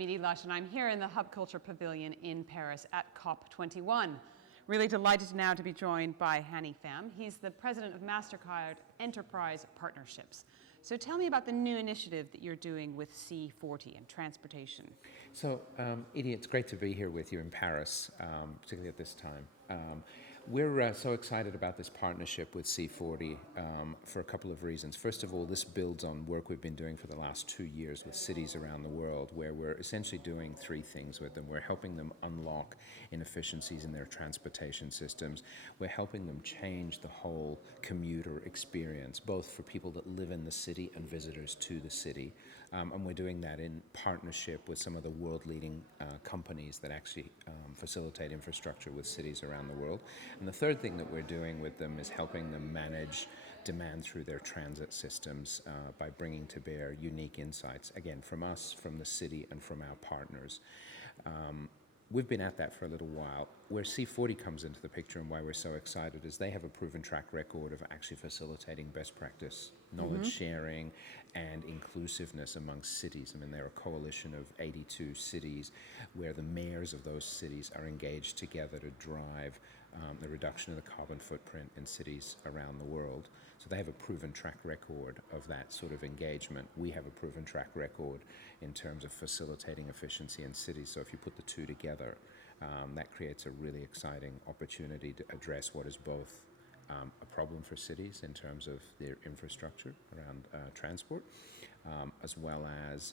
I'm Edie Lush, and I'm here in the Hub Culture Pavilion in Paris at COP21. Really delighted now to be joined by Hany. He's the president of MasterCard Enterprise Partnerships. So tell me about the new initiative that you're doing with C40 and transportation. So, Edie, it's great to be here with you in Paris, particularly at this time. We're so excited about this partnership with C40 for a couple of reasons. First of all, this builds on work we've been doing for the last 2 years with cities around the world, where we're essentially doing three things with them. We're helping them unlock inefficiencies in their transportation systems. We're helping them change the whole commuter experience, both for people that live in the city and visitors to the city. And we're doing that in partnership with some of the world-leading companies that actually facilitate infrastructure with cities around the world. And the third thing that we're doing with them is helping them manage demand through their transit systems by bringing to bear unique insights, again, from us, from the city, and from our partners. We've been at that for a little while. Where C40 comes into the picture and why we're so excited is they have a proven track record of actually facilitating best practice, knowledge sharing, and inclusiveness amongst cities. I mean, they're a coalition of 82 cities where the mayors of those cities are engaged together to drive the reduction of the carbon footprint in cities around the world. So they have a proven track record of that sort of engagement. We have a proven track record in terms of facilitating efficiency in cities. So if you put the two together, that creates a really exciting opportunity to address what is both a problem for cities in terms of their infrastructure around transport, as well as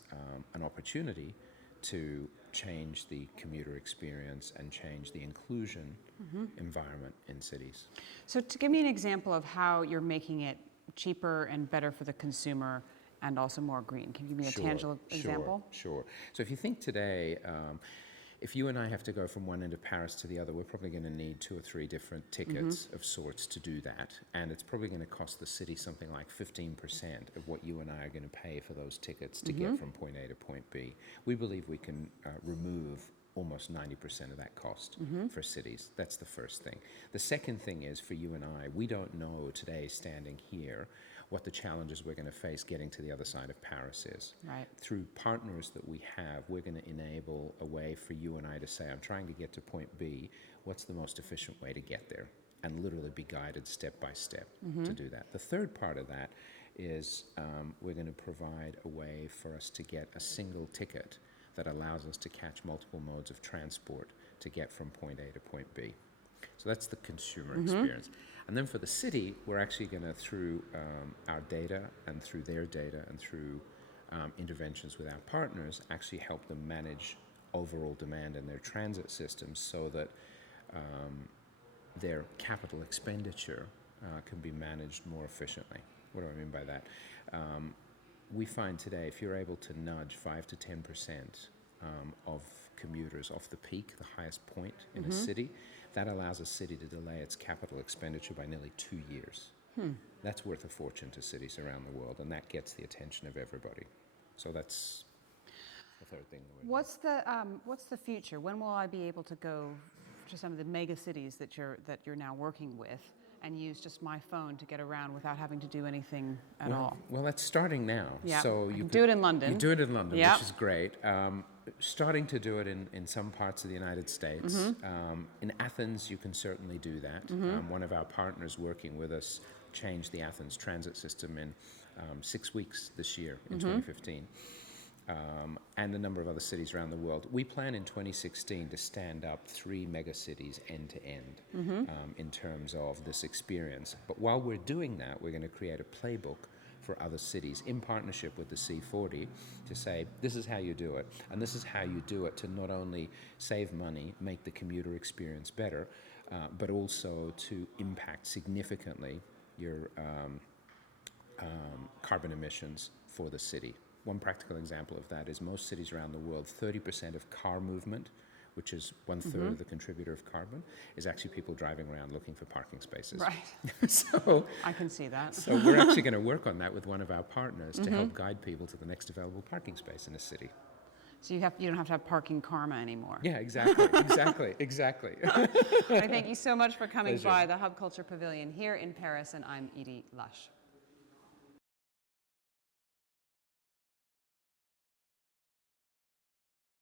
an opportunity to change the commuter experience and change the inclusion environment in cities. So to give me an example of how you're making it cheaper and better for the consumer and also more green. Can you give me a tangible example? Sure. So if you think today, if you and I have to go from one end of Paris to the other, we're probably going to need 2 or 3 different tickets of sorts to do that. And it's probably going to cost the city something like 15% of what you and I are going to pay for those tickets to get from point A to point B. We believe we can remove almost 90% of that cost for cities. That's the first thing. The second thing is, for you and I, we don't know today, standing here, what the challenges we're going to face getting to the other side of Paris is. Right. Through partners that we have, we're going to enable a way for you and I to say, I'm trying to get to point B, what's the most efficient way to get there? And literally be guided step by step to do that. The third part of that is we're going to provide a way for us to get a single ticket that allows us to catch multiple modes of transport to get from point A to point B. So that's the consumer experience. And then for the city, we're actually going to, through our data and through their data and through interventions with our partners, actually help them manage overall demand in their transit systems so that their capital expenditure can be managed more efficiently. What do I mean by that? We find today, if you're able to nudge 5 to 10% of commuters off the peak, the highest point in a city, that allows a city to delay its capital expenditure by nearly 2 years. That's worth a fortune to cities around the world, and that gets the attention of everybody. So that's the third thing. What's the future? When will I be able to go to some of the mega cities that you're now working with and use just my phone to get around without having to do anything at all? Well, that's starting now. Yeah. So you do it in London. You do it in London, which is great. Starting to do it in some parts of the United States. In Athens, you can certainly do that. One of our partners working with us changed the Athens transit system in 6 weeks this year, in 2015. And a number of other cities around the world. We plan in 2016 to stand up 3 megacities end to end in terms of this experience. But while we're doing that, we're going to create a playbook for other cities in partnership with the C40 to say, this is how you do it. And this is how you do it to not only save money, make the commuter experience better, but also to impact significantly your carbon emissions for the city. One practical example of that is most cities around the world, 30% of car movement, which is 1/3 of the contributor of carbon, is actually people driving around looking for parking spaces. Right. So I can see that. So we're actually going to work on that with one of our partners to help guide people to the next available parking space in a city. So you don't have to have parking karma anymore. Yeah, exactly. I thank you so much for coming Pleasure. by the Hub Culture Pavilion here in Paris, and I'm Edie Lush.